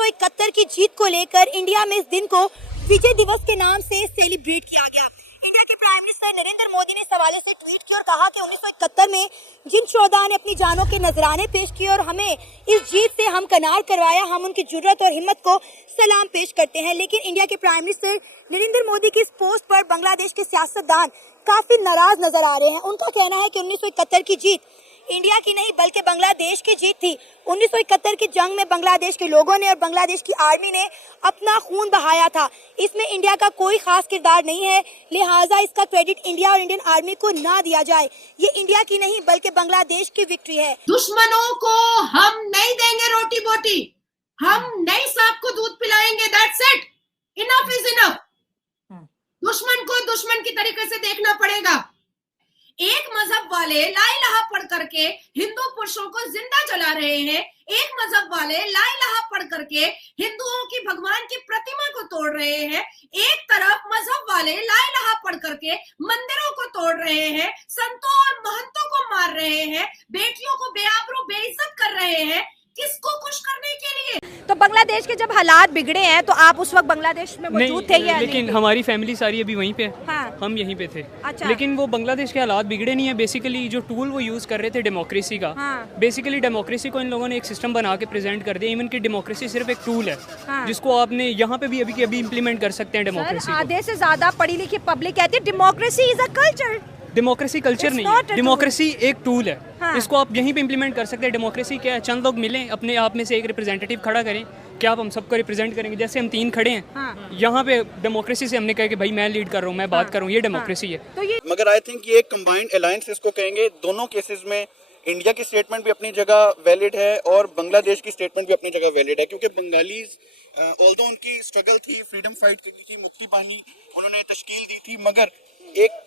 1971 की जीत को लेकर इंडिया में इस दिन को विजय दिवस के नाम से सेलिब्रेट किया गया। इंडिया के प्राइम मिनिस्टर नरेंद्र मोदी ने इस हवाले से ट्वीट किया और कहा कि 1971 में जिन शोहदा ने अपनी जानों के नजराने पेश किए और हमें इस जीत से हमकनार करवाया, हम उनकी जुर्रत और हिम्मत को सलाम पेश करते हैं। लेकिन इंडिया के प्राइम मिनिस्टर नरेंद्र मोदी की इस पोस्ट पर बांग्लादेश के सियासतदान काफी नाराज नजर आ रहे हैं। उनका कहना है कि 1971 की जीत इंडिया की नहीं बल्कि बांग्लादेश की जीत थी। 1971 की जंग में बांग्लादेश के लोगों ने और बांग्लादेश की आर्मी ने अपना खून बहाया था। इसमें इंडिया का कोई खास किरदार नहीं है, लिहाजा इसका क्रेडिट इंडिया और इंडियन आर्मी को ना दिया जाए। ये इंडिया की नहीं बल्कि बांग्लादेश की विक्ट्री है। दुश्मनों को हम नहीं देंगे रोटी बोटी, हम नहीं सांप को दूध पिलाएंगे। That's it, enough is enough. दुश्मन को दुश्मन की तरीके से देखना पड़ेगा। एक मजहब वाले ला इलाहा पढ़ करके हिंदू पुरुषों को जिंदा जला रहे हैं, एक मजहब वाले ला इलाहा पढ़ करके हिंदुओं की भगवान की प्रतिमा को तोड़ रहे हैं, एक तरफ मजहब वाले ला इलाहा पढ़ करके मंदिरों को तोड़ रहे हैं, संतों और महंतों को मार रहे हैं, बेटियों को बेआबरू बेइज्जत कर रहे हैं। किसको खुश करने के लिए? तो बांग्लादेश के जब हालात बिगड़े हैं तो आप उस वक्त बांग्लादेश में मौजूद थे या लेकिन नहीं? हमारी फैमिली सारी अभी वहीं पे है। हाँ। हम यहीं पे थे। अच्छा। लेकिन वो बांग्लादेश के हालात बिगड़े नहीं है। बेसिकली जो टूल वो यूज़ कर रहे थे डेमोक्रेसी का, हाँ। बेसिकली डेमोक्रेसी को इन लोगों ने एक सिस्टम बना के प्रेजेंट कर दिया। इवन की डेमोक्रेसी सिर्फ एक टूल है, हाँ। जिसको आपने यहाँ पे भी अभी इम्प्लीमेंट कर सकते हैं डेमोक्रेसी सर, को। आधे से ज्यादा पढ़ी लिखी पब्लिक कहती है democracy is a culture. Democracy culture It's नहीं not है, a डेमोक्रेसी एक टूल है। हाँ। इसको आप यहीं पे इम्प्लीमेंट कर सकते हैं। डेमोक्रेसी क्या है? चंद लोग मिलें, अपने आप में से एक रिप्रेजेंटेटिव खड़ा करें। क्या आप हम सबको रिप्रेजेंट करेंगे? जैसे हम 3 खड़े हैं, हाँ। यहाँ पे डेमोक्रेसी से हमने कहा कि भाई मैं लीड कर रहा हूँ, मैं बात कर रहा हूँ, ये डेमोक्रेसी है। तो ये मगर आई थिंक ये कंबाइंड अलायंस इसको कहेंगे। दोनों केसेस में इंडिया की स्टेटमेंट भी अपनी जगह वैलिड है और बांग्लादेश की स्टेटमेंट भी अपनी जगह वैलिड है, क्योंकि बंगालीज ऑल्दो उनकी स्ट्रगल थी, फ्रीडम फाइट की थी, मुक्ति पानी उन्होंने तश्कील दी थी, मगर एक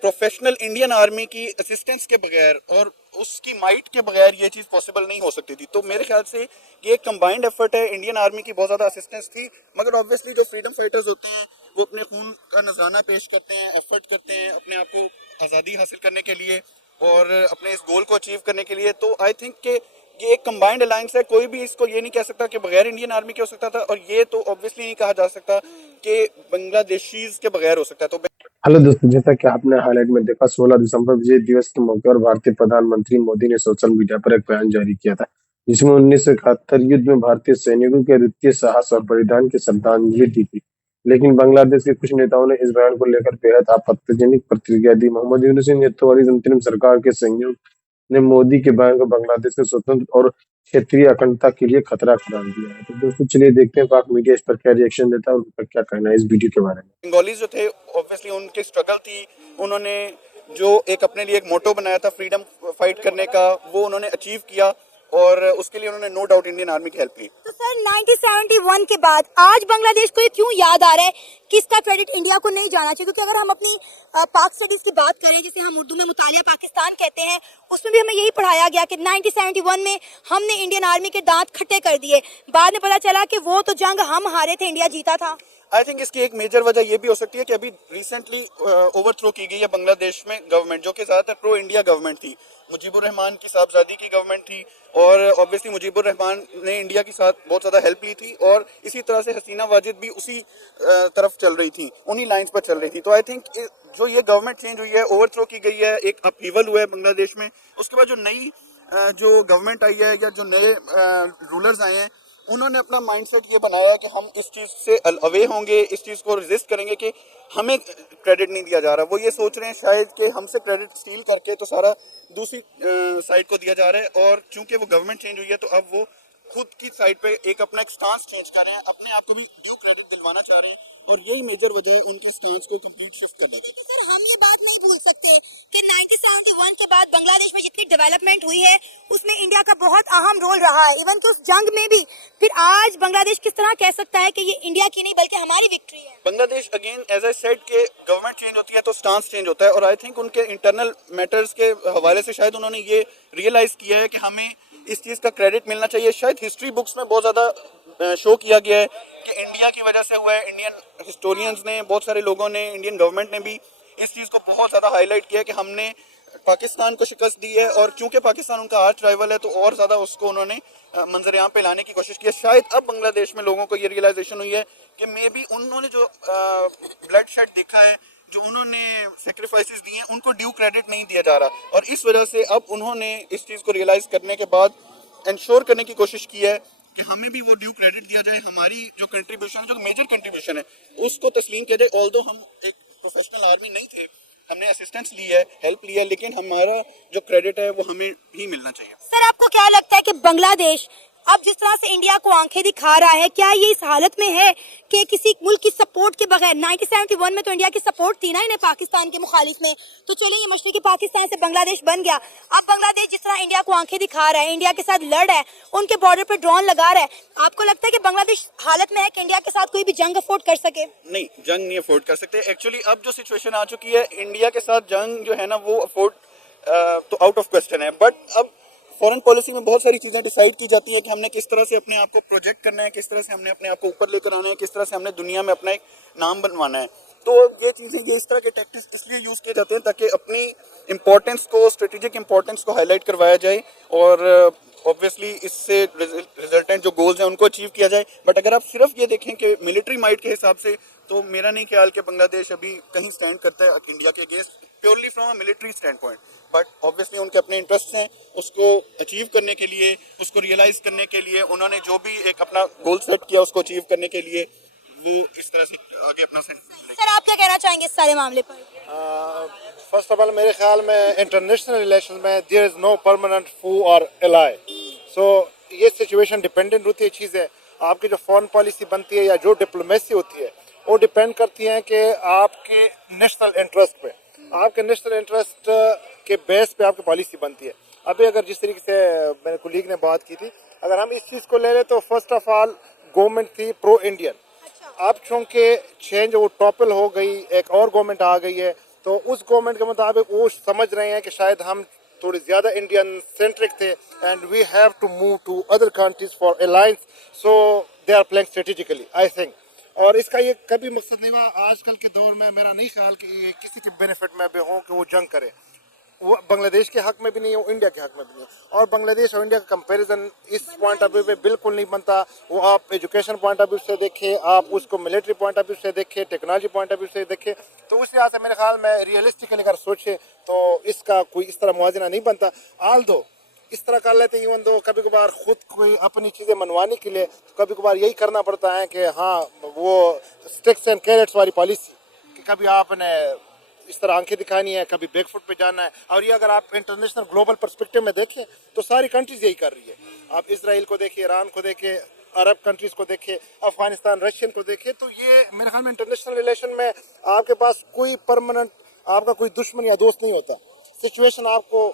प्रोफेशनल इंडियन आर्मी की असिस्टेंस के बगैर और उसकी माइट के बगैर ये चीज़ पॉसिबल नहीं हो सकती थी। तो मेरे ख्याल से ये एक कंबाइंड एफर्ट है। इंडियन आर्मी की बहुत ज़्यादा असिस्टेंस थी, मगर ऑब्वियसली जो फ्रीडम फाइटर्स होते हैं वो अपने खून का नजराना पेश करते हैं, एफर्ट करते हैं अपने आप को आज़ादी हासिल करने के लिए और अपने इस गोल को अचीव करने के लिए। तो आई थिंक कि ये एक कंबाइंड अलायंस है। कोई भी इसको ये नहीं कह सकता कि बगैर इंडियन आर्मी के हो सकता था, और ये तो ऑब्वियसली नहीं कहा जा सकता कि बांग्लादेशीज के बगैर हो सकता। तो हेलो दोस्तों, जैसा कि आपने हाईलाइट में देखा, 16 दिसंबर विजय दिवस के मौके पर भारतीय प्रधानमंत्री मोदी ने सोशल मीडिया पर एक बयान जारी किया था, जिसमें 1971 युद्ध में भारतीय सैनिकों के अद्वितीय साहस और बलिदान की श्रद्धांजलि दी थी। लेकिन बांग्लादेश के कुछ नेताओं ने इस बयान को लेकर बेहद आपत्तिजनक प्रतिक्रिया दी। मोहम्मद यूनुस नेतृत्व अंतरिम सरकार के सहयोगियों ने मोदी के बयान को बांग्लादेश के स्वतंत्र और क्षेत्रीय अखंडता के लिए खतरा करार दिया है। तो दोस्तों चलिए देखते हैं पाक मीडिया इस पर क्या रिएक्शन देता है और उनका क्या कहना है इस वीडियो के बारे में। बंगालीज जो थे ऑब्वियसली उनकी स्ट्रगल थी, उन्होंने जो एक अपने लिए एक मोटो बनाया था फ्रीडम फाइट करने का, वो उन्होंने अचीव किया और उसके लिए उन्होंने नो डाउट इंडियन आर्मी की हेल्प ली। तो सर 1971 के बाद आज बांग्लादेश को ये क्यों याद आ रहा है कि इसका क्रेडिट इंडिया को नहीं जाना चाहिए? क्योंकि अगर हम अपनी पाक स्टडीज की बात करें, जिसे हम उर्दू में मुतालिया पाकिस्तान कहते हैं, उसमें भी हमें यही पढ़ाया गया कि 1971 में हमने इंडियन आर्मी के दांत खट्टे कर दिए। बाद में पता चला कि वो तो जंग हम हारे थे, इंडिया जीता था। आई थिंक इसकी एक मेजर वजह ये भी हो सकती है कि अभी रिसेंटली ओवरथ्रो की गई है बांग्लादेश में गवर्नमेंट, जो कि ज़्यादातर प्रो इंडिया गवर्नमेंट थी। मुजीबुर रहमान की साहबजादी की गवर्नमेंट थी और ऑब्वियसली मुजीबुर रहमान ने इंडिया के साथ बहुत ज़्यादा हेल्प ली थी और इसी तरह से हसीना वाजिद भी उसी तरफ चल रही थी, उन्हीं लाइंस पर चल रही थी। तो आई थिंक जो ये गवर्नमेंट चेंज हुई है, ओवरथ्रो की गई है, एक अपहीवल हुआ है बांग्लादेश में, उसके बाद जो नई जो गवर्नमेंट आई है या जो नए रूलर्स आए हैं, उन्होंने अपना माइंडसेट ये बनाया है कि हम इस चीज़ से अवे होंगे, इस चीज़ को रेजिस्ट करेंगे कि हमें क्रेडिट नहीं दिया जा रहा। वो ये सोच रहे हैं शायद कि हमसे क्रेडिट स्टील करके तो सारा दूसरी साइड को दिया जा रहा है, और चूंकि वो गवर्नमेंट चेंज हुई है तो अब वो खुद की साइड पे एक अपना एक स्टांस चेंज कर रहे हैं, अपने आप को भी जो क्रेडिट दिलवाना चाह रहे हैं, और यही मेजर वजह है उनके स्टांस को कंप्लीट शिफ्ट करने की। तो सर हम ये बात नहीं भूल सकते कि 1971 के बाद बांग्लादेश में जितनी डेवलपमेंट हुई है उसमें इंडिया का बहुत अहम रोल रहा है। इवन कि उस जंग में भी फिर आज बांग्लादेश किस तरह कह सकता है कि ये इंडिया की नहीं बल्कि हमारी विक्ट्री है? Bangladesh again as I said के गवर्नमेंट चेंज होती है तो स्टांस चेंज होता है, और आई थिंक उनके इंटरनल मैटर्स के हवाले से शायद उन्होंने ये रियलाइज किया है कि हमें इस चीज़ का क्रेडिट मिलना चाहिए। शायद हिस्ट्री बुक्स में बहुत ज़्यादा शो किया गया है कि इंडिया की वजह से हुआ है। इंडियन हिस्टोरियंस ने, बहुत सारे लोगों ने, इंडियन गवर्नमेंट ने भी इस चीज़ को बहुत ज़्यादा हाईलाइट किया कि हमने पाकिस्तान को शिकस्त दी है, और क्योंकि पाकिस्तान उनका आर्च राइवल है तो और ज़्यादा उसको उन्होंने मंजर-ए-आम पे लाने की कोशिश की है। शायद अब बांग्लादेश में लोगों को ये रियलाइजेशन हुई है कि मे बी उन्होंने जो ब्लड शेड देखा है, जो उन्होंने सेक्रीफाइसेस दिए हैं, उनको ड्यू क्रेडिट नहीं दिया जा रहा, और इस वजह से अब उन्होंने इस चीज़ को रियलाइज़ करने के बाद इंश्योर करने की कोशिश की है कि हमें भी वो ड्यू क्रेडिट दिया जाए, हमारी जो कंट्रीब्यूशन, जो मेजर कंट्रीब्यूशन है, उसको तस्लीम किया जाए। ऑल्दो हम एक प्रोफेशनल आर्मी नहीं थे, हमने असिस्टेंस ली है, हेल्प लिया, लेकिन हमारा जो क्रेडिट है वो हमें ही मिलना चाहिए। सर, आपको क्या लगता है कि बांग्लादेश अब जिस तरह से इंडिया को आंखें दिखा रहा है, क्या ये इस हालत में है कि किसी मुल्क की सपोर्ट के बगैर, 1971 में तो इंडिया की सपोर्ट थी ना इन्हें पाकिस्तान के मुखालिफ में, तो चलिए ये मशरकी पाकिस्तान से बांग्लादेश बन गया। अब बांग्लादेश जिस तरह इंडिया को आंखें दिखा रहा है, इंडिया के साथ लड़ रहा है, उनके बॉर्डर पर ड्रोन लगा रहा है, आपको लगता है कि बांग्लादेश हालत में है कि इंडिया के साथ कोई भी जंग अफोर्ड कर सके? नहीं, जंग नहीं अफोर्ड कर सकते। एक्चुअली अब जो सिचुएशन आ चुकी है, इंडिया के साथ जंग जो है ना वो अफोर्ड तो आउट ऑफ क्वेश्चन है, बट अब फॉरेन पॉलिसी में बहुत सारी चीज़ें डिसाइड की जाती है कि हमने किस तरह से अपने आप को प्रोजेक्ट करना है, किस तरह से हमने अपने आप को ऊपर लेकर आना है, किस तरह से हमने दुनिया में अपना एक नाम बनवाना है। तो ये चीज़ें, ये इस तरह के टैक्टिक्स इसलिए यूज़ किए जाते हैं ताकि अपनी इम्पोर्टेंस को, स्ट्रेटेजिक इम्पोर्टेंस को हाईलाइट करवाया जाए, और ऑब्वियसली इससे रिजल्टेंट जो गोल्स हैं उनको अचीव किया जाए। बट अगर आप सिर्फ ये देखें कि मिलिट्री माइट के हिसाब से, तो मेरा नहीं ख्याल कि बांग्लादेश अभी कहीं स्टैंड करता है इंडिया के against purely from a military stand point. But obviously उनके अपने इंटरेस्ट हैं, उसको अचीव करने के लिए, उसको रियलाइज करने के लिए उन्होंने जो भी एक अपना गोल सेट किया, उसको अचीव करने के लिए वो इस तरह से आगे अपना सर, आप क्या कहना चाहेंगे इस सारे मामले पर? फर्स्ट ऑफ ऑल मेरे ख्याल में इंटरनेशनल रिलेशन में देयर इज नो परमानेंट फू और एलाई, सो ये सिचुएशन डिपेंडेंट होती है चीज़ें। आपकी जो फॉरेन पॉलिसी बनती है या जो डिप्लोमेसी होती है वो डिपेंड करती हैं कि आपके नेशनल इंटरेस्ट पे, आपके नेशनल इंटरेस्ट के बेस पे आपकी पॉलिसी बनती है। अभी अगर जिस तरीके से मेरे कुलीग ने बात की थी, अगर हम इस चीज़ को ले लें तो फर्स्ट ऑफ ऑल गवर्नमेंट थी प्रो इंडियन। अब चूँकि चेंज वो टॉपल हो गई, एक और गवर्नमेंट आ गई है, तो उस गवर्नमेंट के मुताबिक वो समझ रहे हैं कि शायद हम थोड़ी ज़्यादा इंडियन सेंट्रिक थे and we have to move to other countries for alliance, so they are playing strategically I think. और इसका ये कभी मकसद नहीं हुआ आजकल के दौर में, मेरा नहीं ख्याल कि ये किसी के बेनिफिट में भी हो कि वो जंग करे। वो बांग्लादेश के हक में भी नहीं है, वो इंडिया के हक में भी नहीं है। और बांग्लादेश और इंडिया का कंपैरिजन इस पॉइंट ऑफ व्यू में बिल्कुल नहीं बनता। वो आप एजुकेशन पॉइंट ऑफ व्यू से देखें, आप उसको मिलिट्री पॉइंट ऑफ व्यू से देखें, टेक्नोलॉजी पॉइंट ऑफ व्यू से देखें, तो उस लिहाज से मेरे ख्याल में रियलिस्टिकली अगर सोचें तो इसका कोई इस तरह मुआवजा नहीं बनता। आल दो इस तरह कर लेते हैं, इवन दो कभी कभार खुद कोई अपनी चीज़ें मनवाने के लिए तो कभी कभार यही करना पड़ता है कि हाँ वो स्टिक्स एंड कैरेट्स वाली पॉलिसी, कि कभी आपने इस तरह आंखें दिखानी है, कभी बैकफुट पे जाना है। और ये अगर आप इंटरनेशनल ग्लोबल पर्सपेक्टिव में देखें तो सारी कंट्रीज यही कर रही है। आप इसराइल को देखिए, ईरान को देखिए, अरब कंट्रीज को देखें, अफगानिस्तान, रशियन को देखें, तो ये मेरे ख्याल में इंटरनेशनल रिलेशन में आपके पास कोई परमानेंट आपका कोई दुश्मन या दोस्त नहीं होता। सिचुएशन आपको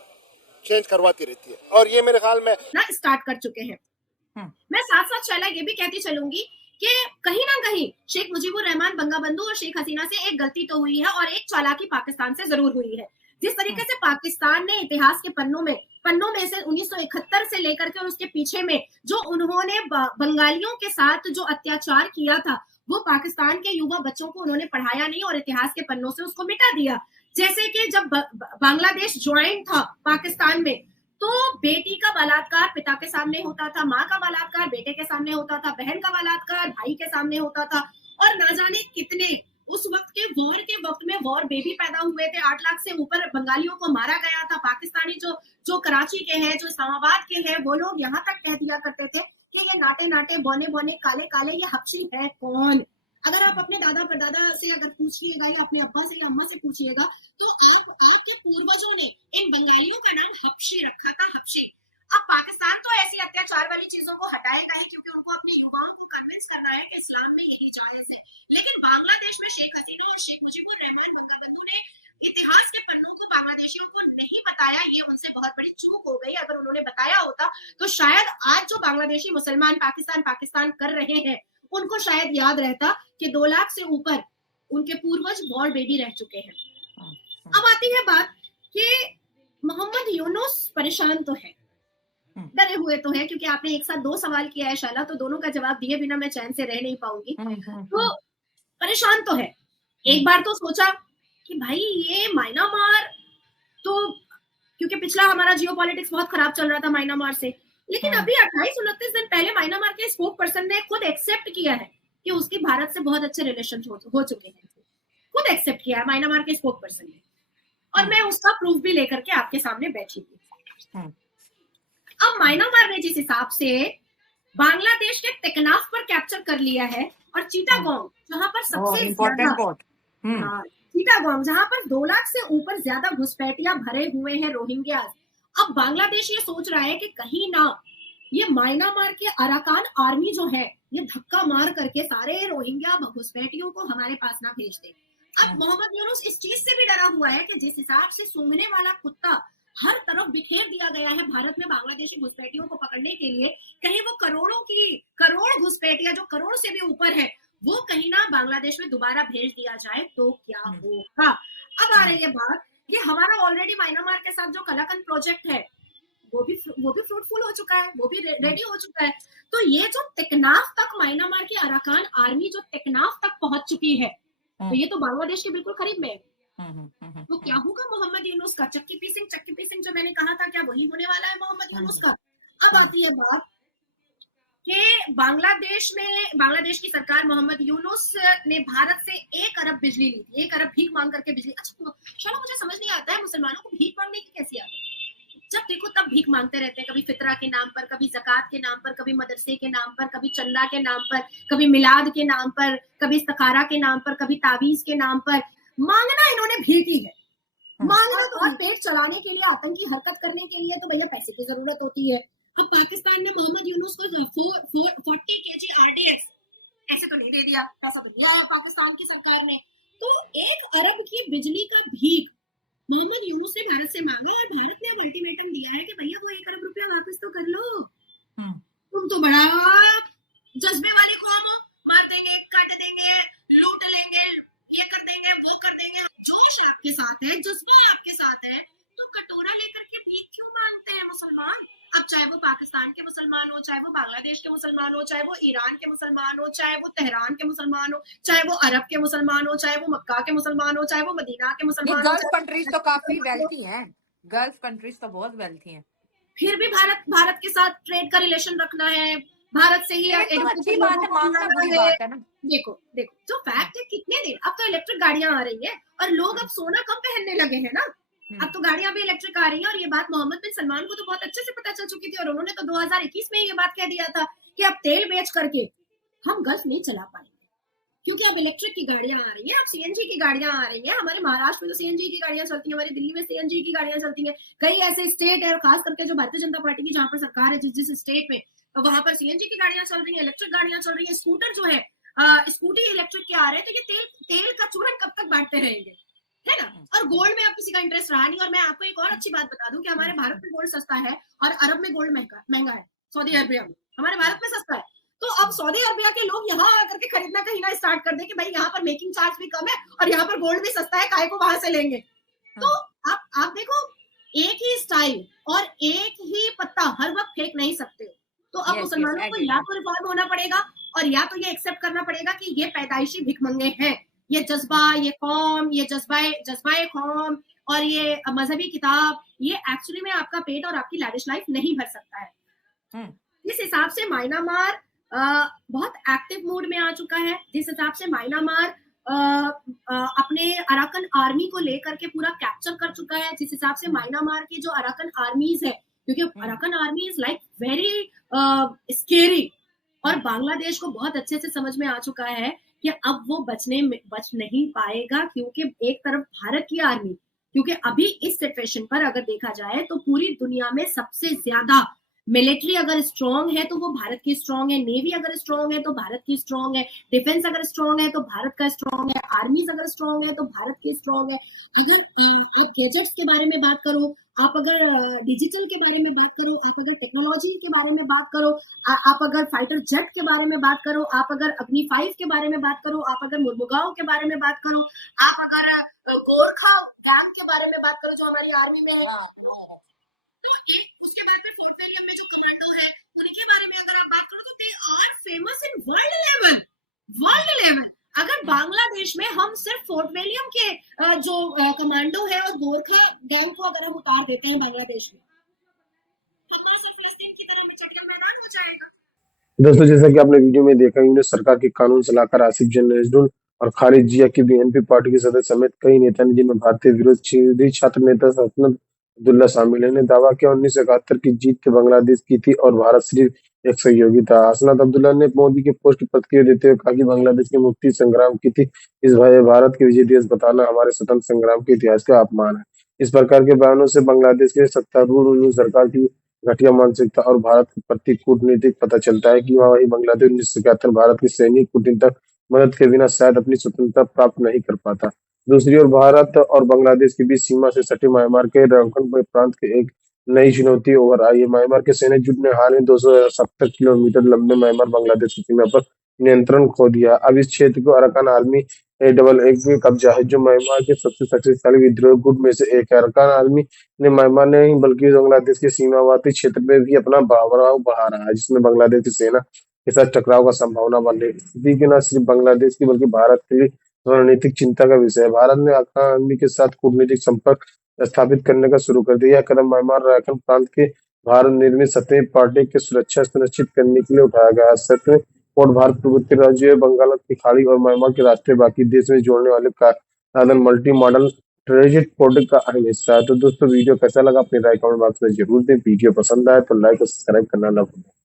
चेंज करवाती रहती है, और ये मेरे ख्याल में ना स्टार्ट कर चुके हैं। मैं साथ साथ शैला ये भी कहती चलूंगी कि कहीं ना कहीं शेख मुजीबुर रहमान बंगाबंधु और शेख हसीना से एक गलती तो हुई है और एक चालाकी पाकिस्तान से जरूर हुई है। जिस तरीके से पाकिस्तान ने इतिहास के पन्नों में से 1971 से लेकर के और उसके पीछे में जो उन्होंने बंगालियों के साथ जो अत्याचार किया था, वो पाकिस्तान के युवा बच्चों को उन्होंने पढ़ाया नहीं और इतिहास के पन्नों से उसको मिटा दिया। जैसे कि जब बांग्लादेश ज्वाइन था पाकिस्तान में, तो बेटी का बलात्कार पिता के सामने होता था, माँ का बलात्कार बेटे के सामने होता था, बहन का बलात्कार भाई के सामने होता था, और ना जाने कितने उस वक्त के वक्त में वॉर बेबी पैदा हुए थे। 8 लाख से ऊपर बंगालियों को मारा गया था। पाकिस्तानी जो कराची के हैं, जो इस्लामाबाद के हैं, वो लोग यहाँ तक कह दिया करते थे कि ये नाटे नाटे बौने बौने काले काले ये हबशी है कौन। अगर आप अपने दादा परदादा से अगर पूछिएगा या अपने अब्बा से या अम्मा से पूछिएगा तो आपके पूर्वजों ने इन बंगालियों का नाम हबशी रखा था, हबशी। अब पाकिस्तान तो ऐसी अत्याचार वाली चीजों को हटाएगा ही, क्योंकि उनको अपने युवाओं को कन्विंस करना है कि इस्लाम में यही जायज है। लेकिन बांग्लादेश में शेख हसीना और शेख मुजीबुर रहमान बंगाबंधु ने इतिहास के पन्नों को बांग्लादेशियों को नहीं बताया। ये उनसे बहुत बड़ी चूक हो गई। अगर उन्होंने बताया होता तो शायद आज जो बांग्लादेशी मुसलमान पाकिस्तान कर रहे हैं उनको शायद याद रहता कि 2 लाख से ऊपर उनके पूर्वज वॉर बेबी रह चुके हैं। अब आती है बात कि मोहम्मद यूनुस परेशान तो है, डरे हुए तो है, क्योंकि आपने एक साथ 2 सवाल किया है शाला, तो दोनों का जवाब दिए बिना मैं चैन से रह नहीं पाऊंगी। तो परेशान तो है। एक बार तो सोचा कि भाई ये म्यांमार तो क्योंकि पिछला हमारा जियो पॉलिटिक्स बहुत खराब चल रहा था म्यांमार से। लेकिन अभी 28-29 दिन पहले म्यांमार के स्पोक पर्सन ने खुद एक्सेप्ट किया है कि उसकी भारत से बहुत अच्छे रिलेशन हो चुके हैं। खुद एक्सेप्ट किया है म्यांमार के स्पोक पर्सन ने, और मैं उसका प्रूफ भी लेकर के आपके सामने बैठी थी। अब म्यांमार ने जिस हिसाब से बांग्लादेश के टेकनाफ पर कैप्चर कर लिया है, और चिटागोंग जहां पर सबसे ज्यादा, चिटागोंग जहां पर 2 लाख से ऊपर ज्यादा घुसपैठिया भरे हुए हैं रोहिंग्या। अब बांग्लादेश ये सोच रहा है कि कहीं ना ये म्यांमार के अराकान आर्मी जो है ये धक्का मार करके सारे रोहिंग्या घुसपैठियों को हमारे पास ना भेज दे। अब मोहम्मद यूनुस इस चीज से भी डरा हुआ है कि जिस हिसाब से सूंघने वाला कुत्ता हर तरफ बिखेर दिया गया है भारत में बांग्लादेशी घुसपैठियों को पकड़ने के लिए, कहीं वो करोड़ घुसपैठिया जो करोड़ से भी ऊपर है वो कहीं ना बांग्लादेश में दोबारा भेज दिया जाए तो क्या होगा। अब आ रही है बात कि हमारा ऑलरेडी म्यांमार के साथ जो कलाकंद प्रोजेक्ट है वो भी फ्रूटफुल हो चुका है, वो भी रेडी हो चुका है। तो ये जो टेकनाफ तक म्यांमार की अराकान आर्मी जो टेकनाफ तक पहुंच चुकी है, तो ये तो बांग्लादेश के बिल्कुल करीब में है। तो क्या होगा मोहम्मद यूनुस का चक्की पीसिंग जो मैंने कहा था, क्या वही होने वाला है मोहम्मद यूनुस का। अब आती है बात कि बांग्लादेश की सरकार मोहम्मद यूनुस ने भारत से 1 अरब बिजली ली थी, 1 अरब भीख मांग करके बिजली। अच्छा चलो, मुझे समझ नहीं आता है मुसलमानों को भीख मांगने की कैसी आदत है। जब देखो तब भीख मांगते रहते हैं, कभी फितरा के नाम पर, कभी ज़कात के नाम पर, कभी मदरसे के नाम पर, कभी चंदा के नाम पर, कभी मिलाद के नाम पर, कभी इस्तखारा के नाम पर, कभी तावीज के नाम पर। मांगना इन्होंने भीख ही है, मांगना तो और पेट चलाने के लिए, आतंकी हरकत करने के लिए तो भैया पैसे की जरूरत होती है। अब पाकिस्तान ने मोहम्मद यूनुस को 40 kg RDX ऐसे तो नहीं दे दिया, पैसा तो दिया पाकिस्तान की सरकार ने। तो 1 अरब की बिजली का भीख मोहम्मद यूनुस ने भारत से मांगा, और भारत ने अल्टीमेटम दिया है कि भैया वो 1 अरब रुपया वापस तो कर लो। तुम तो बड़ा जज्बे वाली कौम हो, मार देंगे, काट देंगे, लूट लेंगे, ये कर देंगे, वो कर देंगे। जोश आपके साथ है, जज्बा आपके साथ है, तो कटोरा लेकर के भीख क्यों मांगते हैं मुसलमान। अब चाहे वो पाकिस्तान के मुसलमान हो, चाहे वो बांग्लादेश के मुसलमान हो, चाहे वो ईरान के मुसलमान हो, चाहे वो तेहरान के मुसलमान हो, चाहे वो अरब के मुसलमान हो, चाहे वो मक्का के मुसलमान हो, चाहे वो मदीना के मुसलमान हो। गल्फ कंट्रीज तो काफी वेल्थी हैं, गल्फ कंट्रीज तो बहुत वेल्थी हैं। फिर भी भारत के साथ ट्रेड का रिलेशन रखना है, भारत से ही तो अच्छी बात है, मांगना बड़ी बात है ना। देखो जो फैक्ट है, कितने दिन अब तो इलेक्ट्रिक गाड़ियां आ रही है और लोग अब सोना कम पहनने लगे हैं ना। अब तो गाड़ियां भी इलेक्ट्रिक आ रही हैं, और ये बात मोहम्मद बिन सलमान को तो बहुत अच्छे से पता चल चुकी थी, और उन्होंने तो 2021 में ये बात कह दिया था कि अब तेल बेच करके हम गल्फ नहीं चला पाएंगे, क्योंकि अब इलेक्ट्रिक की गाड़ियां आ रही हैं, अब सीएनजी की गाड़ियां आ रही हैं। हमारे महाराष्ट्र में तो सीएनजी की गाड़ियां चलती हैं, हमारी दिल्ली में सीएनजी की गाड़ियां चलती हैं। कई ऐसे स्टेट है, खास करके जो भारतीय जनता पार्टी की जहां पर सरकार है, जिस स्टेट में, तो वहां पर सीएनजी की गाड़ियां चल रही है, इलेक्ट्रिक गाड़ियां चल रही है। स्कूटर जो है, स्कूटी इलेक्ट्रिक के आ रहे हैं, तो ये तेल का चूरन कब तक बांटते रहेंगे, है ना। और गोल्ड में अब किसी का इंटरेस्ट रहा नहीं। और मैं आपको एक और अच्छी बात बता दूं कि हमारे भारत में गोल्ड सस्ता है और अरब में गोल्ड महंगा है। सऊदी अरबिया में, हमारे भारत में सस्ता है, तो अब सऊदी अरबिया के लोग यहाँ आकर के खरीदना कहीं ना स्टार्ट कर दे कि भाई यहाँ पर मेकिंग चार्ज भी कम है और यहाँ पर गोल्ड भी सस्ता है, काहे को वहां से लेंगे। तो आप देखो, एक ही स्टाइल और एक ही पत्ता हर वक्त फेंक नहीं सकते। तो अब मुसलमानों को या तो रिफॉर्म होना पड़ेगा, और या तो ये एक्सेप्ट करना पड़ेगा कि ये पैदाइशी भिखमंगे हैं। ये जज्बा, ये कौम, ये जज्बाए कौम और ये मजहबी किताब, ये एक्चुअली में आपका पेट और आपकी लैविश लाइफ नहीं भर सकता है। इस हिसाब से म्यांमार बहुत एक्टिव मूड में आ चुका है, जिस हिसाब से म्यांमार अपने अराकन आर्मी को लेकर के पूरा कैप्चर कर चुका है, जिस हिसाब से म्यांमार की जो अराकन आर्मीज है, क्योंकि Arakan army is like very scary, और बांग्लादेश को बहुत अच्छे से समझ में आ चुका है कि अब वो बच नहीं पाएगा, क्योंकि एक तरफ भारत की आर्मी, क्योंकि अभी इस सिचुएशन पर अगर देखा जाए तो पूरी दुनिया में सबसे ज्यादा मिलिट्री अगर स्ट्रॉन्ग है तो वो भारत की स्ट्रॉन्ग है, नेवी अगर स्ट्रॉन्ग है तो भारत की स्ट्रॉन्ग है, डिफेंस अगर स्ट्रॉन्ग है तो भारत का स्ट्रॉन्ग है, आर्मीज अगर स्ट्रॉन्ग है तो भारत की स्ट्रॉन्ग है। अगर आप गैजेट्स के बारे में बात करो, आप अगर डिजिटल के बारे में बात करो, आप अगर टेक्नोलॉजी के बारे में बात करो, आप अगर फाइटर जेट के बारे में बात करो, आप अगर अग्नि 5 के बारे में बात करो, आप अगर मुर्मुगांव के बारे में बात करो, आप अगर गोरखा गैंग के बारे में बात करो जो हमारी आर्मी में है, तो उसके बाद में फोर्ट विलियम में जो कमांडो है उनके बारे में अगर आप बात करो तो they are famous in world level. अगर बांग्लादेश में हम सिर्फ फोर्ट विलियम के जो कमांडो है और गोरखे गैंग को अगर हम उतार देते हैं बांग्लादेश में, हमास और फिलिस्तीन की तरह चटिया मैदान हो जाएगा। दोस्तों, जैसा कि आपने वीडियो में देखा, यूनियन सरकार के कानून सलाहकार आसिफ नजरुल और खालिद जिया की बीएनपी पार्टी के सदस्य समेत कई नेता ने, जिनमें भारतीय विरोधी छात्र नेता हसनत अब्दुल्ला शामिल है, ने दावा किया 1971 की जीत के बांग्लादेश की थी और भारत सिर्फ एक सहयोगी था। हसनत अब्दुल्ला ने मोदी के पोस्ट की प्रतिक्रिया देते हुए कहा कि बांग्लादेश की मुक्ति संग्राम की थी, इस भारत के विजय दिवस बताना हमारे स्वतंत्र संग्राम के इतिहास का अपमान है। इस प्रकार के बयानों से बांग्लादेश के सत्तारूढ़ यूनियन सरकार की घटिया मानसिकता और भारत के प्रति कूटनीतिक पता चलता है कि वही बांग्लादेश 1971 भारत की सैनिक कूटनीतिक मदद के बिना शायद अपनी स्वतंत्रता प्राप्त नहीं कर पाता। दूसरी ओर, भारत और बांग्लादेश के बीच सीमा से सटे म्यांमार के राखाइन प्रांत के एक नई चुनौती उभर आई है। म्यांमार के सैन्य जुट ने हाल ही 270 किलोमीटर लंबे म्यांमार बांग्लादेश की सीमा पर नियंत्रण खो दिया। अब इस क्षेत्र को अराकान आर्मी AFF में कब्जा है, जो म्यांमार के सबसे शक्तिशाली विद्रोह गुट में से एक है। अराकान आर्मी ने म्यांमार नहीं बल्कि बांग्लादेश के सीमावर्ती क्षेत्र में भी अपना बहाव बढ़ा रहा है, जिसमें बांग्लादेश की सेना के साथ टकराव का संभावना बन रही है। स्थिति की न सिर्फ बांग्लादेश की बल्कि भारत के लिए रणनीतिक चिंता का विषय है। भारत ने अराकान आर्मी के साथ कूटनीतिक संपर्क स्थापित करने का शुरू कर दिया। यह कदम म्यांमार राखाइन प्रांत के भारत निर्मित सतही पार्टी की सुरक्षा सुनिश्चित करने के लिए उठाया गया है। सतही और भारत पूर्वोत्तर राज्यों बंगाल की खाड़ी और म्यांमार के रास्ते बाकी देश में जोड़ने वाले साधन मल्टी मॉडल ट्रांजिट प्रोजेक्ट का अहम हिस्सा है। तो दोस्तों, वीडियो कैसा लगा अपनी राय कमेंट बॉक्स में जरूर दें। वीडियो पसंद आए तो लाइक और सब्सक्राइब करना ना भूलें।